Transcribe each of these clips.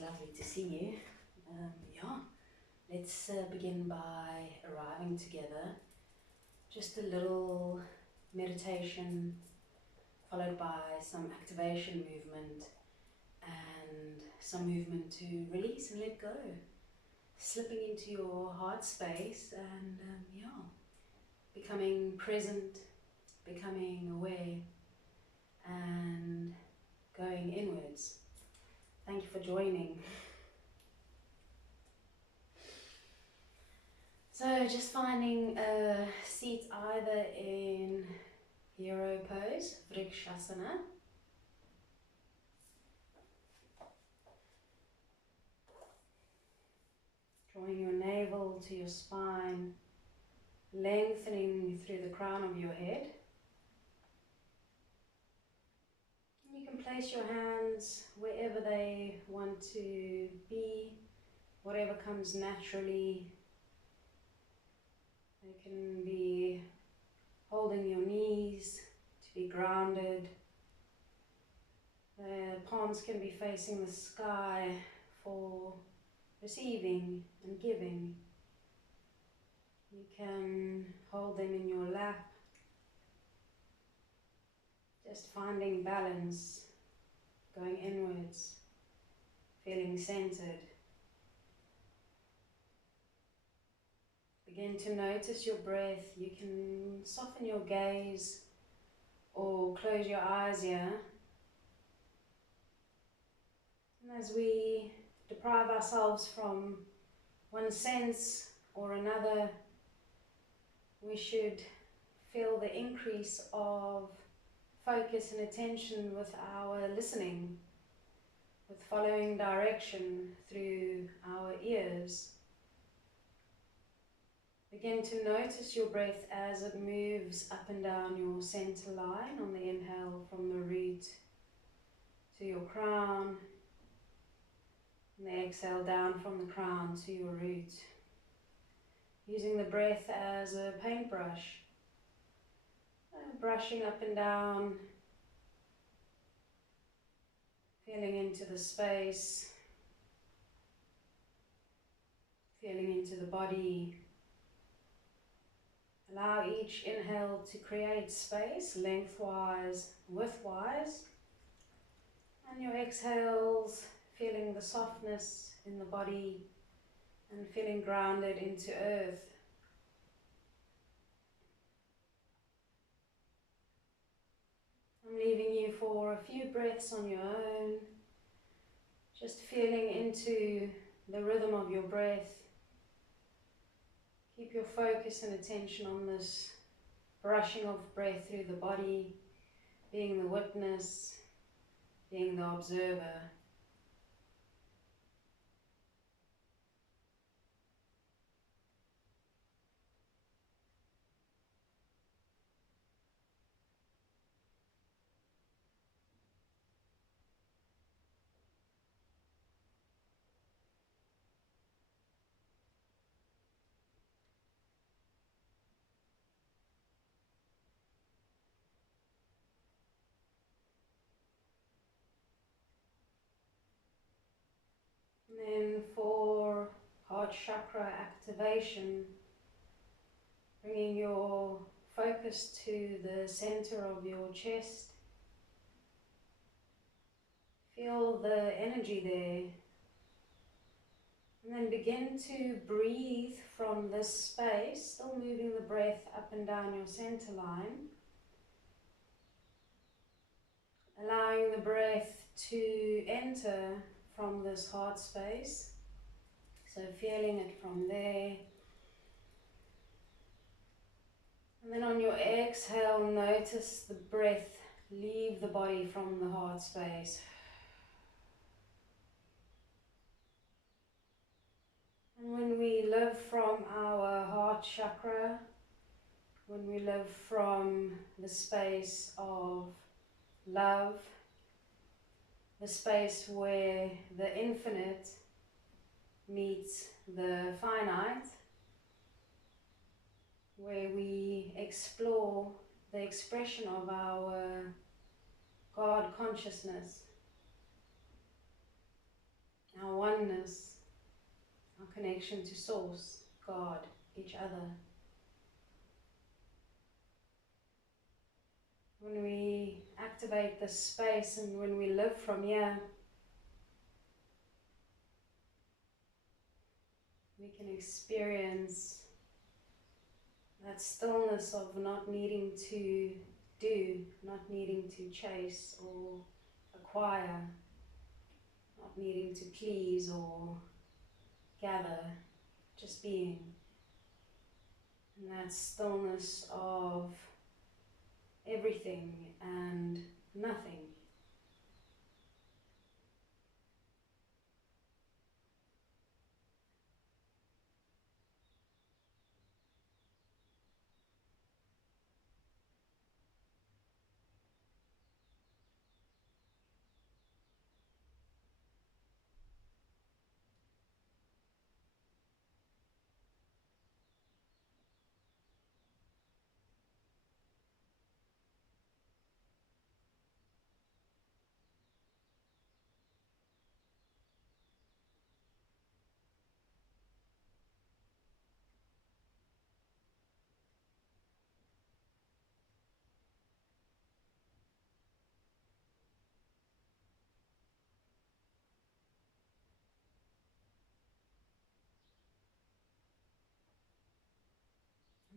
lovely to see you. Yeah, let's begin by arriving together. Just a little meditation followed by some activation movement and some movement to release and let go. Slipping into your heart space and becoming present, becoming aware and going inwards. Thank you for joining. So just finding a seat either in hero pose, vrikshasana, drawing your navel to your spine, lengthening through the crown of your head. You can place your hands wherever they want to be, whatever comes naturally. They can be holding your knees to be grounded. The palms can be facing the sky for receiving and giving. You can hold them in your lap, just finding balance, going inwards, feeling centered. Begin to notice your breath. You can soften your gaze or close your eyes here. And as we deprive ourselves from one sense or another, we should feel the increase of focus and attention with our listening, with following direction through our ears. Begin to notice your breath as it moves up and down your center line on the inhale from the root to your crown, and the exhale down from the crown to your root. Using the breath as a paintbrush, brushing up and down, feeling into the space, feeling into the body. Allow each inhale to create space, lengthwise, widthwise, and your exhales, feeling the softness in the body and feeling grounded into earth. I'm leaving you for a few breaths on your own, just feeling into the rhythm of your breath. Keep your focus and attention on this brushing of breath through the body, being the witness, being the observer. And then for heart chakra activation, bringing your focus to the center of your chest. Feel the energy there. And then begin to breathe from this space, still moving the breath up and down your center line. Allowing the breath to enter from this heart space. So feeling it from there. And then on your exhale, notice the breath leave the body from the heart space. And when we live from our heart chakra, when we live from the space of love, the space where the infinite meets the finite, where we explore the expression of our God consciousness, our oneness, our connection to Source, God, each other. When we activate this space and when we live from here, we can experience that stillness of not needing to do, not needing to chase or acquire, not needing to please or gather, just being. And that stillness of everything and nothing.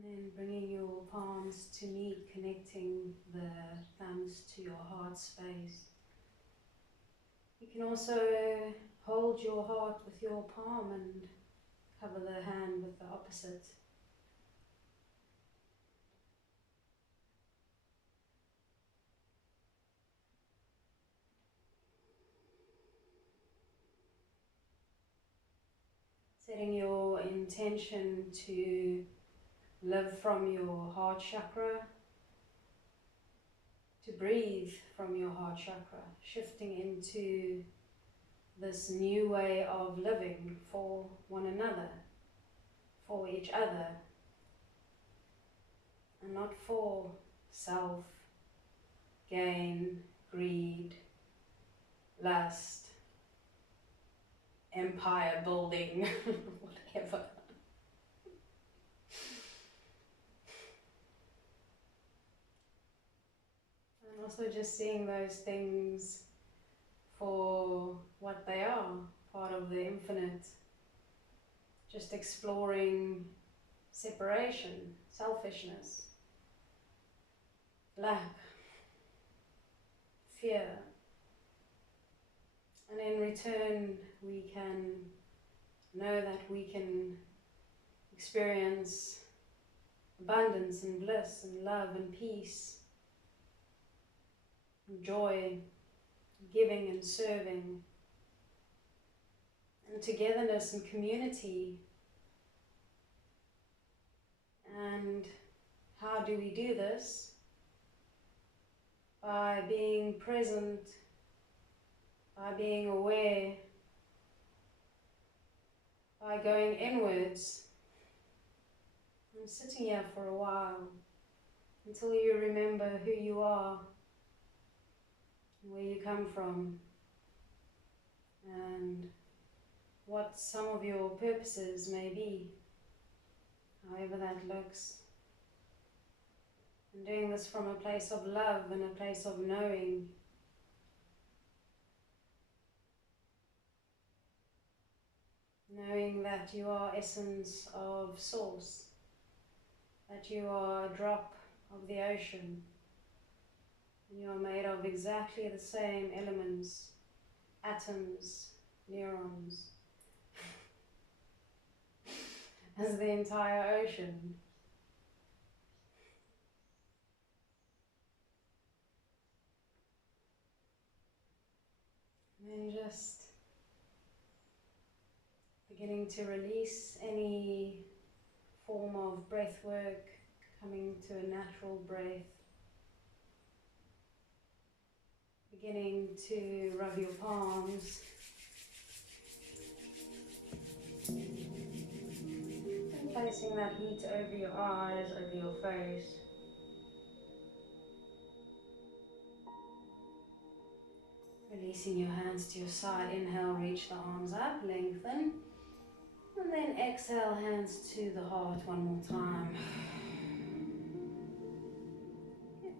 And then bringing your palms to meet, connecting the thumbs to your heart space. You can also hold your heart with your palm and cover the hand with the opposite. Setting your intention to live from your heart chakra, to breathe from your heart chakra, shifting into this new way of living for one another, for each other, and not for self, gain, greed, lust, empire building, whatever. And also just seeing those things for what they are, part of the infinite. Just exploring separation, selfishness, lack, fear. And in return, we can know that we can experience abundance and bliss and love and peace and joy, giving and serving, and togetherness and community. And how do we do this? By being present, by being aware, by going inwards. I'm sitting here for a while until you remember who you are, where you come from, and what some of your purposes may be, however that looks. And doing this from a place of love and a place of knowing. Knowing that you are essence of Source, that you are a drop of the ocean, and you are made of exactly the same elements, atoms, neurons, as the entire ocean. And just beginning to release any form of breath work, coming to a natural breath. Beginning to rub your palms. And placing that heat over your eyes, over your face. Releasing your hands to your side. Inhale, reach the arms up, lengthen. And then exhale, hands to the heart one more time.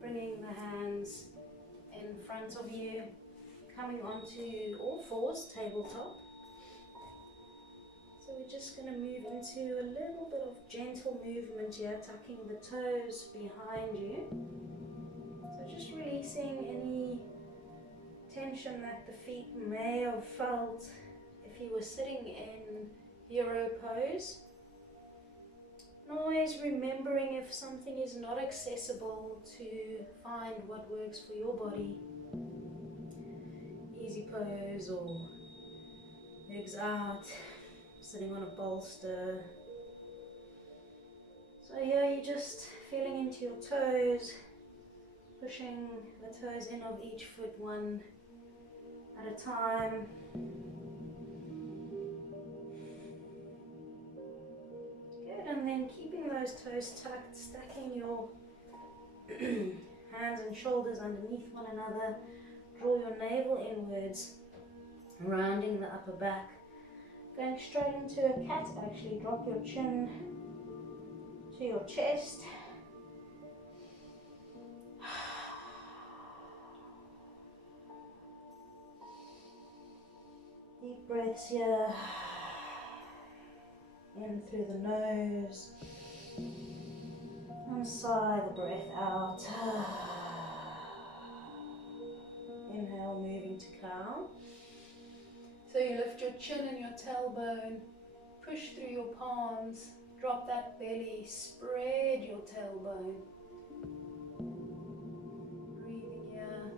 Bringing the hands in front of you, coming onto all fours, tabletop. So we're just going to move into a little bit of gentle movement here, tucking the toes behind you. So just releasing any tension that the feet may have felt if you were sitting in hero pose. And always remembering if something is not accessible to find what works for your body. Easy pose or legs out, sitting on a bolster. So here you're just feeling into your toes, pushing the toes in of each foot one at a time. Good, and then keeping those toes tucked, stacking your hands and shoulders underneath one another. Draw your navel inwards, rounding the upper back. Going straight into a cat, actually drop your chin to your chest. Deep breaths here. In through the nose. And sigh the breath out. Inhale, moving to cow. So you lift your chin and your tailbone, push through your palms, drop that belly, spread your tailbone. Breathing here.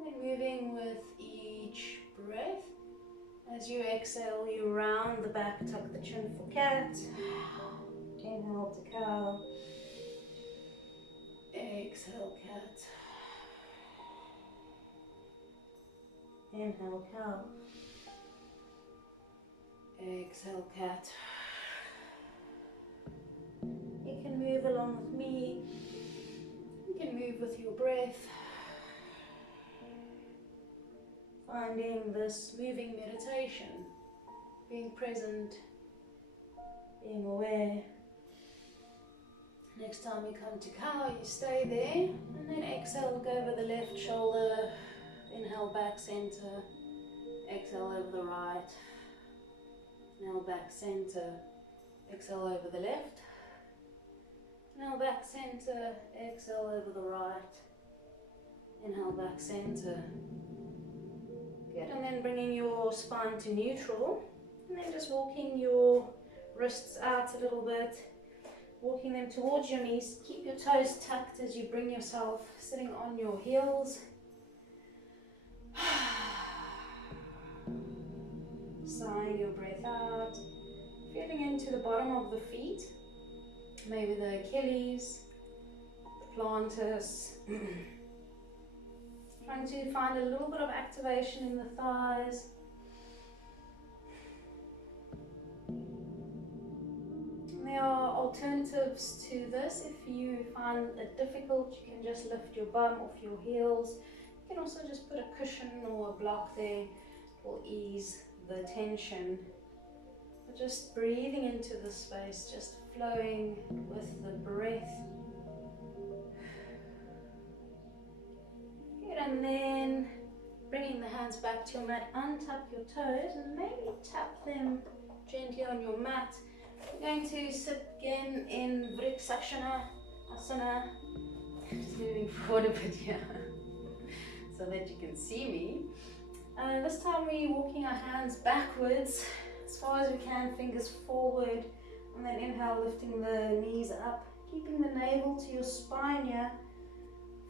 And then moving with each breath. As you exhale, you round the back, tuck the chin for cat. Inhale to cow. Exhale, cat. Inhale, cow. Exhale, cat. You can move along with me. You can move with your breath. Finding this moving meditation, being present, being aware. Next time you come to cow, you stay there, and then exhale, go over the left shoulder, inhale back center, exhale over the right, inhale back center, exhale over the left, inhale back center, exhale over the right, inhale back center. Good, and then bringing your spine to neutral, and then just walking your wrists out a little bit, walking them towards your knees. Keep your toes tucked as you bring yourself sitting on your heels. Sighing your breath out, feeling into the bottom of the feet, maybe the Achilles, the plantar. Trying to find a little bit of activation in the thighs. There are alternatives to this. If you find it difficult, you can just lift your bum off your heels. You can also just put a cushion or a block there. It will ease the tension. But just breathing into the space, just flowing with the breath. Good, and then bringing the hands back to your mat, untuck your toes and maybe tap them gently on your mat. We're going to sit again in Vriksasana, Asana. Just moving forward a bit here so that you can see me. This time we're walking our hands backwards as far as we can, fingers forward, and then inhale, lifting the knees up, keeping the navel to your spine here.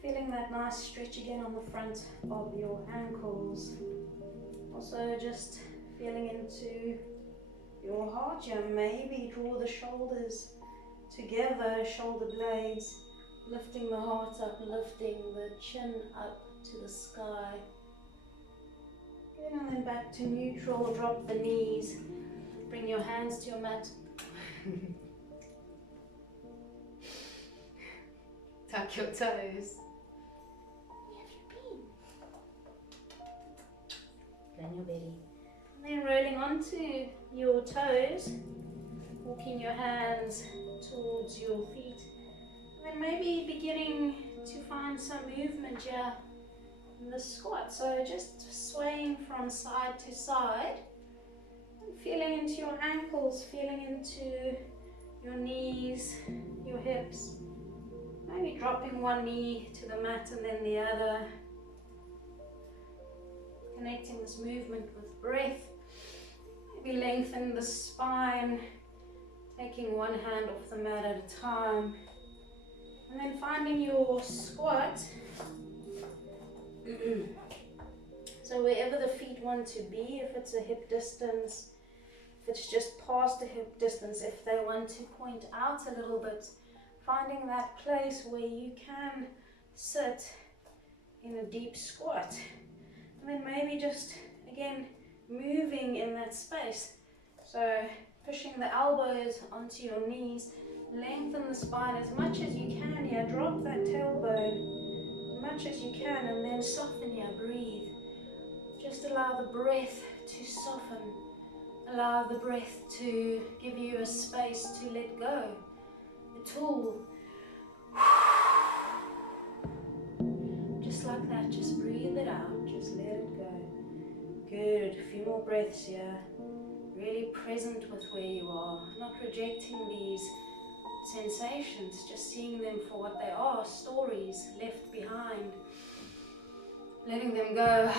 Feeling that nice stretch again on the front of your ankles. Also just feeling into your heart here. Maybe draw the shoulders together, shoulder blades, lifting the heart up, lifting the chin up to the sky. Good, and then back to neutral. Drop the knees. Bring your hands to your mat. Tuck your toes. Turn your belly. And then rolling onto your toes, walking your hands towards your feet. And then maybe beginning to find some movement here in the squat. So just swaying from side to side. Feeling into your ankles, feeling into your knees, your hips. Maybe dropping one knee to the mat and then the other. Connecting this movement with breath. Maybe lengthen the spine, taking one hand off the mat at a time. And then finding your squat. So wherever the feet want to be, if it's a hip distance, if it's just past the hip distance, if they want to point out a little bit, finding that place where you can sit in a deep squat. And then maybe just, again, moving in that space. So pushing the elbows onto your knees, lengthen the spine as much as you can here, drop that tailbone as much as you can, and then soften here, breathe. Just allow the breath to soften. Allow the breath to give you a space to let go. A tool. Just like that, just breathe it out, just let it go. Good, a few more breaths here. Really present with where you are, not rejecting these sensations, just seeing them for what they are, stories left behind. Letting them go,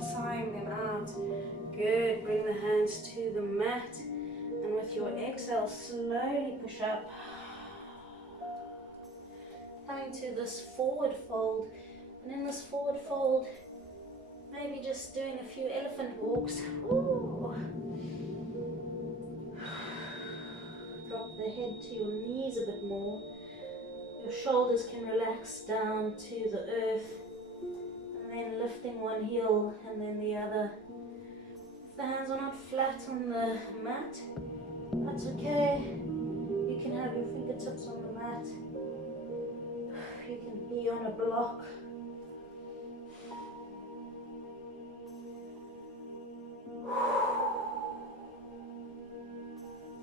sighing them out. Good, bring the hands to the mat, and with your exhale, slowly push up. Coming to this forward fold, and in this forward fold, maybe just doing a few elephant walks. Ooh. Drop the head to your knees a bit more. Your shoulders can relax down to the earth, and then lifting one heel and then the other. If the hands are not flat on the mat, that's okay. You can have your fingertips on the mat. You can be on a block.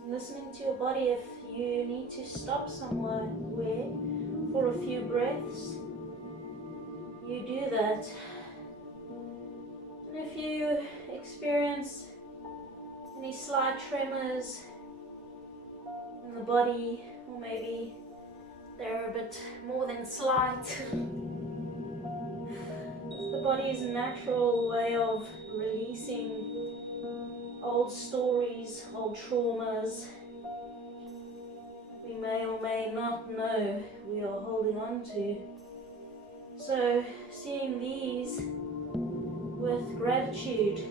Listening to your body. If you need to stop somewhere for a few breaths, you do that. And if you experience any slight tremors in the body, or maybe they're a bit more than slight, it's the body's natural way of releasing old stories, old traumas that we may or may not know we are holding on to. So seeing these with gratitude,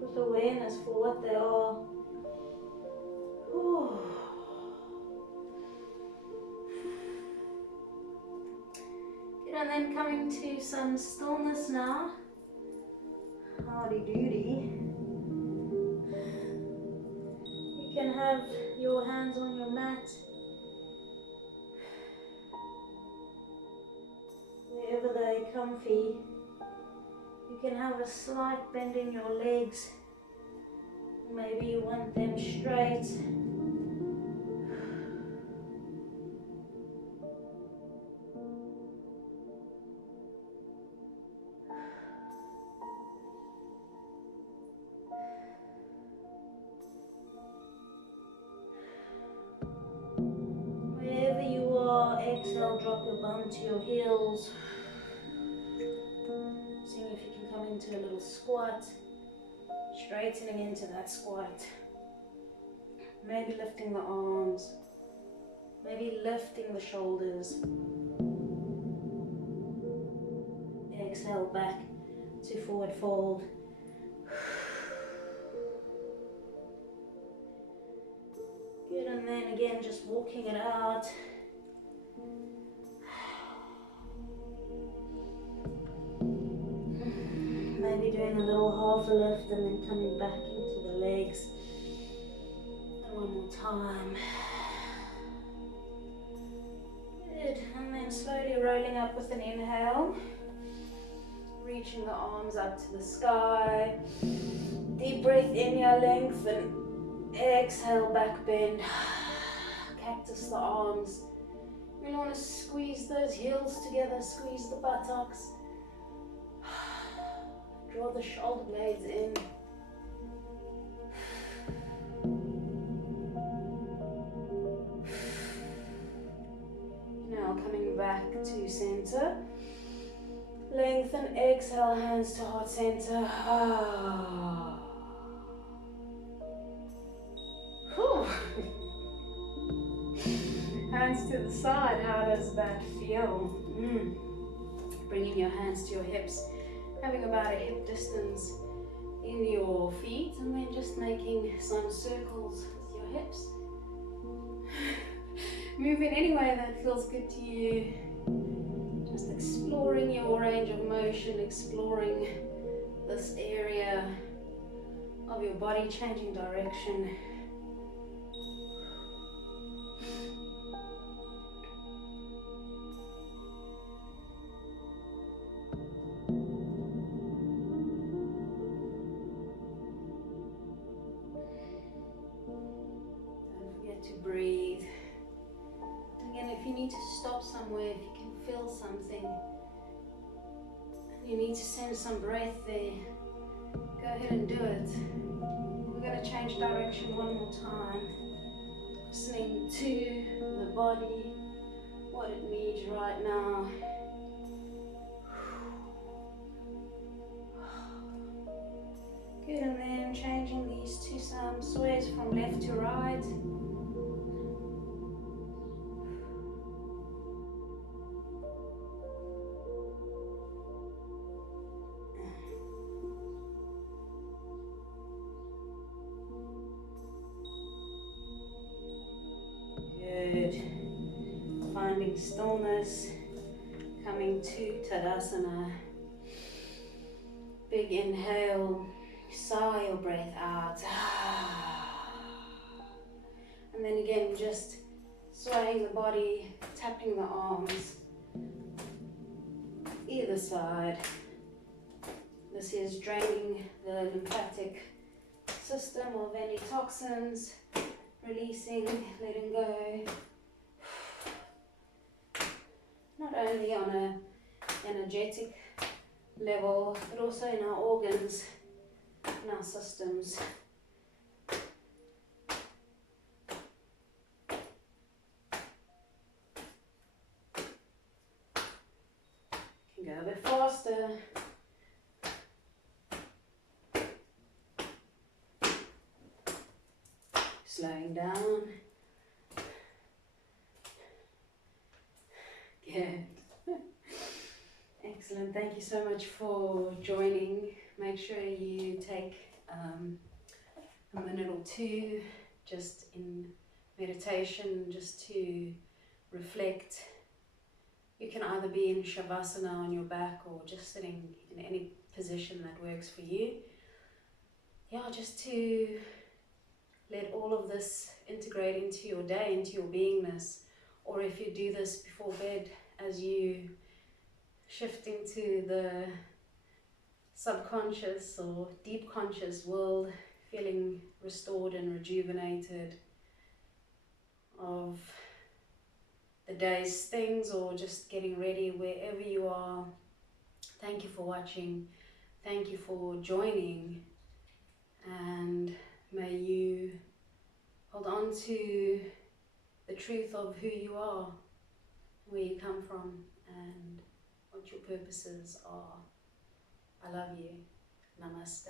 with awareness for what they are. Ooh. Good, and then coming to some stillness now. Howdy doody. You can have your hands on your mat, wherever they're comfy. You can have a slight bend in your legs. Maybe you want them straight. Wherever you are, exhale, drop your bum to your heels. Seeing if you can come into a little squat. Straightening into that squat. Maybe lifting the arms. Maybe lifting the shoulders. Exhale back to forward fold. Good, and then again just walking it out. Maybe doing a little half lift and then coming back into the legs. time. Good, and then slowly rolling up with an inhale. Reaching the arms up to the sky. Deep breath in, your lengthen. Exhale, back bend. Cactus the arms. You want to squeeze those heels together, squeeze the buttocks. Draw the shoulder blades in. Now coming back to center. Lengthen, exhale, hands to heart center. Hands to the side, how does that feel? Bringing your hands to your hips, having about a hip distance in your feet, and then just making some circles with your hips. Move in any way that feels good to you. Just exploring your range of motion, exploring this area of your body, changing direction. Don't forget to breathe. Again, if you need to stop somewhere, if you can feel something, and you need to send some breath there, go ahead and do it. We're going to change direction one more time. Listening to the body, what it needs right now. Good, and then changing these two sways from left to right. Finding stillness, coming to Tadasana. Big inhale, sigh your breath out. And then again, just swaying the body, tapping the arms, either side. This is draining the lymphatic system of any toxins, releasing, letting go. Not only on an energetic level, but also in our organs, in our systems. Can go a bit faster. Slowing down. Good. Excellent. Thank you so much for joining. Make sure you take a minute or two just in meditation, just to reflect. You can either be in Shavasana on your back or just sitting in any position that works for you. Yeah, just to let all of this integrate into your day, into your beingness. Or if you do this before bed, as you shift into the subconscious or deep conscious world, feeling restored and rejuvenated of the day's things, or just getting ready wherever you are. Thank you for watching. Thank you for joining. And may you hold on to the truth of who you are, where you come from, and what your purposes are. I love you. Namaste.